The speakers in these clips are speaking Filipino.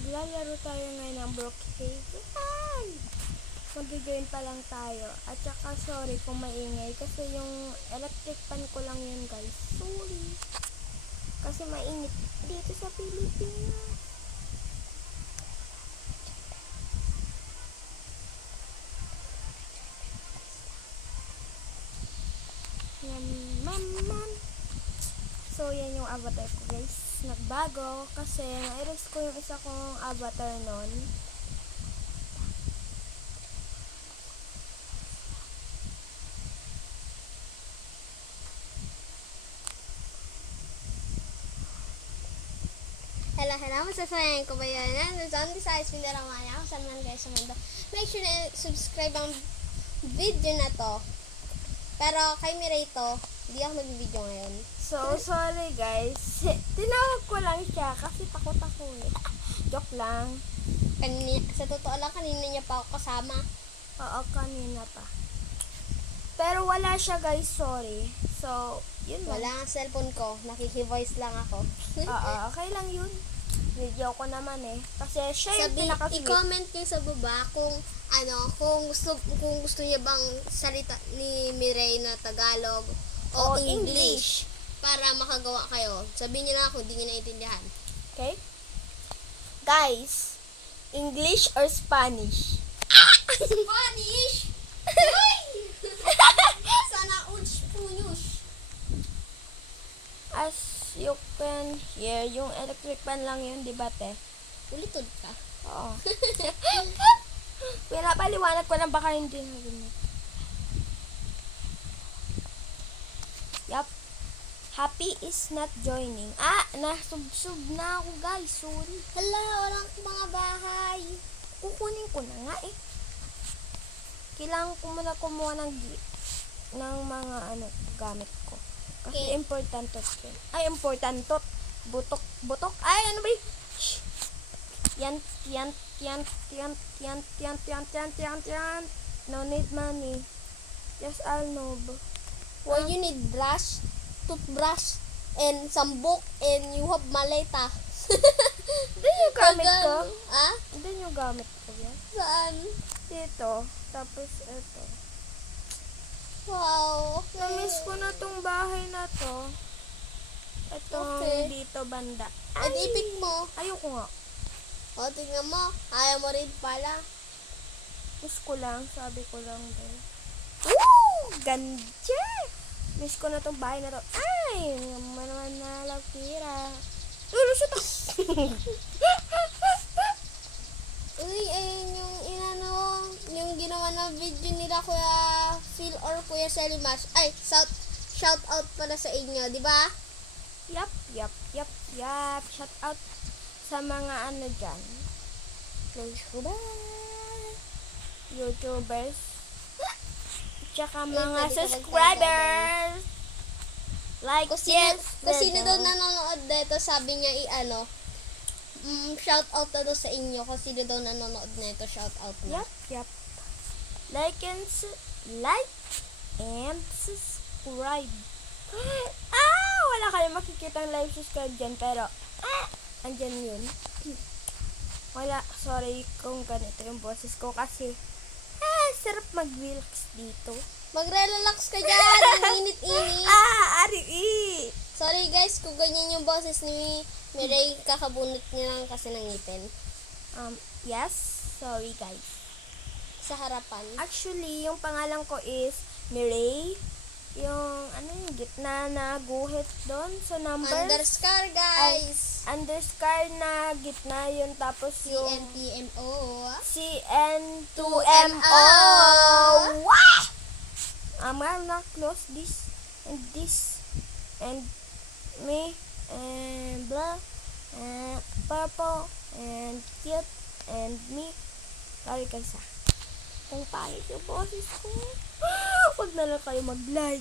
maglalaro tayo ngayon ng Brookhaven. Mag-join pa lang tayo. At saka sorry kung maingay kasi yung electric fan ko lang yun guys. Sorry. Kasi mainit dito sa Pilipinas. Mam. So yan yung avatar ko guys. Nagbago kasi na-erase ko yung isa kong avatar nun. Hello, masasayan ko ba yan? Zone Designs, Pindaramaya, kung saan man guys sa mundo. Make sure na subscribe ang video na to. Pero kay Miray to, hindi ako mag-video ngayon. So, sorry guys. Tinawag ko lang siya kasi takot ako eh. Joke lang. Sa totoo lang, kanina niya pa ako kasama. Oo, kanina pa. Pero wala siya guys, sorry. So, yun lang. Wala ang cellphone ko, nakiki-voice lang ako. Oo, okay lang yun. Video ko naman eh. Kasi siya yung pinaka-sweet. I-comment niyo sa baba kung kung gusto niya bang salita ni Miray na Tagalog o English para makagawa kayo. Sabihin niyo lang kung hindi niyo naiintindihan. Okay? Guys, English or Spanish? Spanish! Uy! Sana punyos. As you can hear, yung electric fan lang yun, di ba te? Ulitod ka. Oo. Pinapaliwanag ko lang baka hindi narinig. Yup. Happy is not joining. Nasubsub na ako guys. Sorry. Hala, walang mga bahay. Kukunin ko na nga eh. Kailangan ko muna kumuha ng mga gamit ko. Kasi Okay. importante yun. Ay, importante. Butok. Ay, ano ba yun? Shh. Yan. No need money. Yes, I'll know. Well, you need brush, toothbrush, and some book, and you have maleta. Doon yung gamit ko. Ah? Doon yung gamit ko yan. Saan? Dito. Tapos ito. Wow. Namiss ko na tong bahay na to. Itong Okay. dito banda. At ipik mo. Ayoko nga. O, tingnan mo. Ayaw mo rin pala. Miss ko lang. Sabi ko lang din. Woo! Ganda! Miss ko na tong bahay na to. Ay! Naman na lapira. Ulo siya to. Uy, ayun yung ginawa na video nila Kuya Phil or Kuya Selimas. Ay, shout out pala sa inyo, di ba? Yup. Shout out sa mga dyan. YouTubers. Tsaka mga pwede ka subscribers. Like Kung sino daw nanonood dito, sabi niya shout out na daw sa inyo. Kung sino daw nanonood nito, shout out na. Yup. Like and subscribe. Wala kayong makikita ang live subscribe dyan, pero andyan yun. Wala, sorry kung ganito yung boses ko kasi sarap mag-relax dito. Magre-relax ka dyan, ang init-init. Sorry guys, kung ganyan yung boses ni Miray, kakabunot niya lang kasi ng ngipin. Yes, sorry guys. Sa harapan. Actually, yung pangalan ko is Miray. Yung, yung gitna na guhit doon sa numbers. Underscore guys. Underscore na gitna yun. Tapos yung CNTMO. CN2MO. Wah! I'm gonna close this and this and me and blah and purple and cute and me. Sorry guys kung pangit yung boses ko. Huwag na lang kayo mag-like.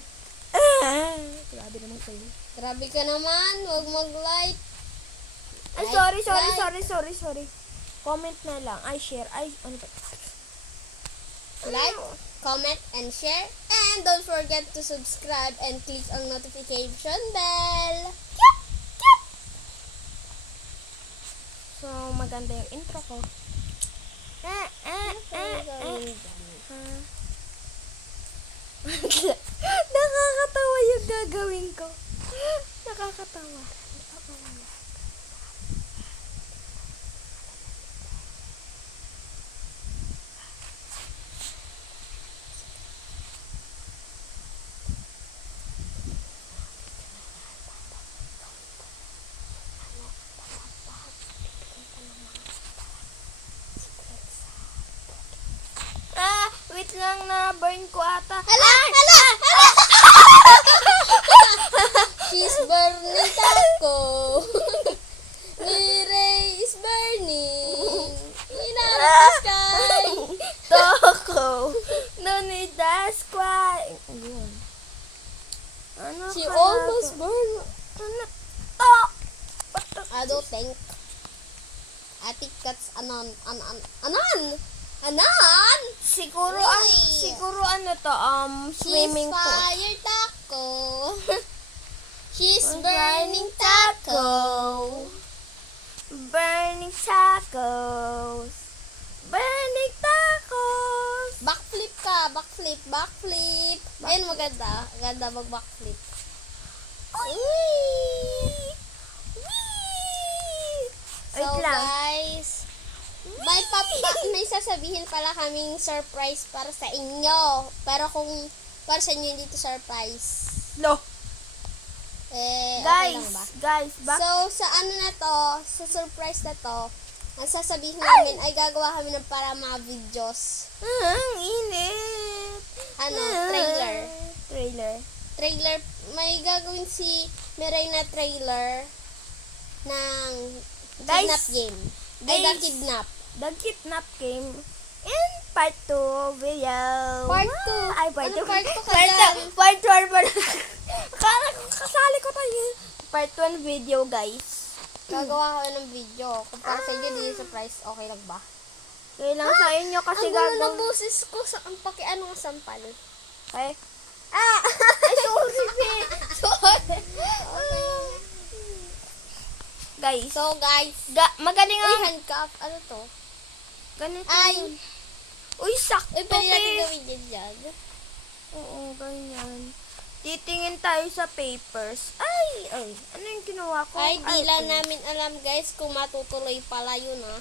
Grabe naman kayo. Grabe ka naman, huwag mag-like. Ay, sorry. Comment na lang. Ay, share. Ay, ano ba? Like, comment, and share. And don't forget to subscribe and click ang notification bell. So, maganda yung intro ko. Nakakatawa yung gagawin ko. Nakakatawa. Wait lang, na burn ko ata. Hala! She's burning taco. Miray is burning. Inarap the sky. Toko. No need the squad. Ayun. Ano She kaya almost to? burned. Ano to? I don't think. I think that's anon. Siguro, Uy. siguro ano to, swimming She's pool. fire taco. She's Burning burning taco. Burning tacos. Burning tacos. Backflip ka. Backflip. Ayun, maganda. Ganda mag-backflip. Wee! So, Wait lang. guys, may sasabihin pala kaming surprise para sa inyo. Pero kung para sa inyo, hindi to surprise. No. Okay Guys, lang ba? guys, So, sa ano na to, sa surprise na to, ang sasabihin namin ay gagawa kami ng para mga videos. ang init. Ano, trailer. Trailer. May gagawin si Miray na trailer ng Guys, kidnap game. Ay, the guys, kidnap. The kidnap game in part 2 video. Part 2. Ay, part 2. Ano part 2 ka Part dyan? 2. Part 1 pa. Akala ko kasali ko tayo. Part 1 video, guys. Gagawa ko ng video. Kung para sa inyo, di surprise, okay lang ba? Kaya lang sa inyo kasi Ang gulo ng gagawin. boses ko sa ang pakiano ng sampal. Okay. Ay, sorry. Sorry. Guys. So, guys. Magaling Uy, ang... handcuff. Ano to? Ganito Ay. yun. Uy, sakto. Uy, pwede natin Pe. gawin yan dyan. Oo, ganyan. Titingin tayo sa papers. Ay. Ano yung ginawa ko? Ay, di lang ito. namin alam, guys, kung matutuloy pala yun, ah.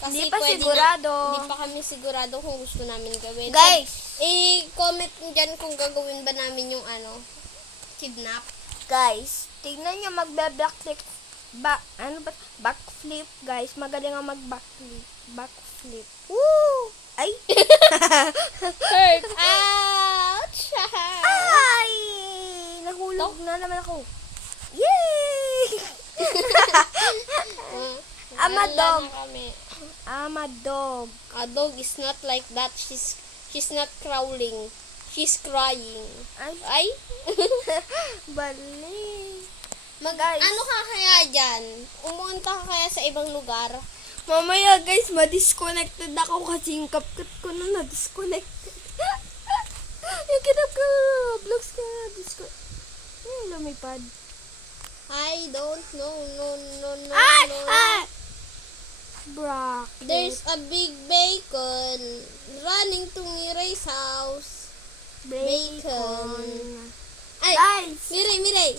Kasi Hindi pa pwede sigurado. Hindi pa kami sigurado kung gusto namin gawin. Guys. I-comment dyan kung gagawin ba namin yung kidnap. Guys, tignan nyo magbe-backflip. Backflip, guys. Magaling ang backflip. Woo! Ay! Hurt! Ouch! Ay! Nahulog na naman ako. Yay! I'm a dog. I'm a dog. A dog is not like that. She's not crawling. She's crying. Ay? Bali. Guys. Ano ka kaya dyan? Umunta ka kaya sa ibang lugar? Mamaya, guys, ma-disconnected ako kasi yung CapCut ko na na-disconnected. Yung kinap ko, Roblox ka, lumipad. I don't know. No. Bracket. There's a big bacon running to Miray's house. Bacon. Ay, Guys. Miray.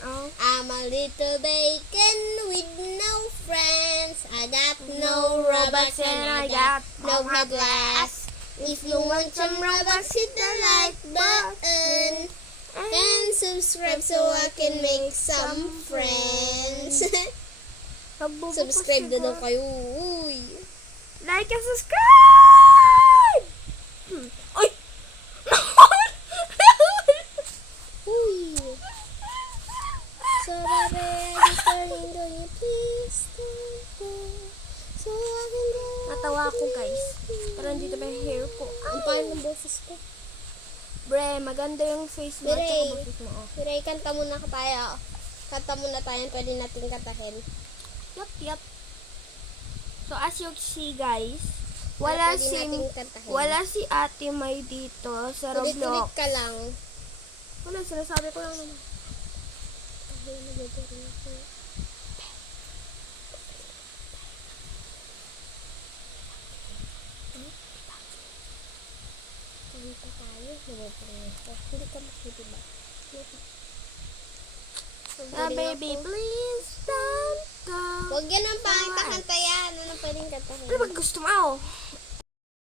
Oh. I'm a little bacon with no friends. I got no Robux and I got no headlights. If you want some Robux, hit the like button and subscribe so I can make some friends. Subscribe na daw kayo. Uy. Like and subscribe! Ay! Uy. So, baby, I'm starting to you please stay here so I can go. Natawa ako, guys. Parang dito ba yung hair ko? Ang pangit ng boses ko. Bre, maganda yung face mo. at Bre. saka boses mo. Oh. Miray, kanta muna tayo. Kanta muna tayo. Pwede natin kantahin. Yup. So, as you see, guys, wala Pwede si natin kantahin. si Ate May dito sa Ulit-ulit Roblox. ka lang. Wala, sinasabi ko lang naman. Kanta tayo. Hindi ka makinig ba? Ah, baby, please don't go. Huwag yan ang pangit na kanta yan. Ano pwedeng kantahin? Ano ba gusto mo?